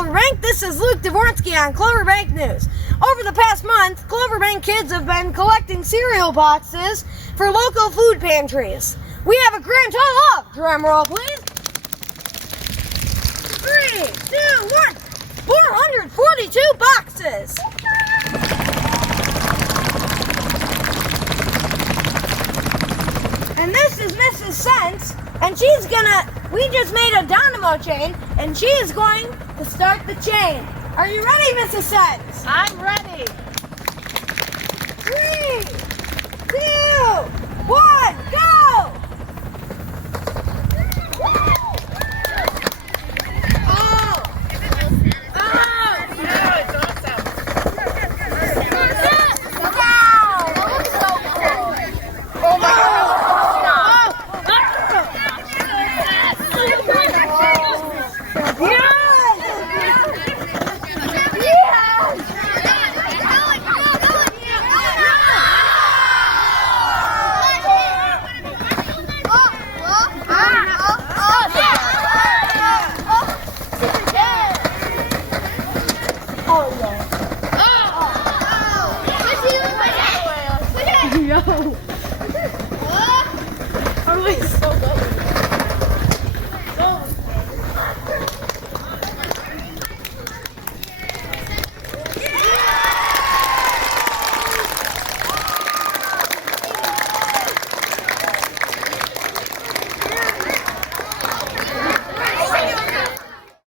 Cloverbank. This is Luke Dvorsky on Cloverbank News. Over the past month, Cloverbank kids have been collecting cereal boxes for local food pantries. We have a grand total of, drum roll please, 3, 2, 1, 442 boxes. And this is Mrs. Sense, and we just made a Domino chain, and she is going to start the chain. Are you ready, Mrs. Sense? I'm ready. 3, 2, 1, go! Oh, yeah. Oh. Oh.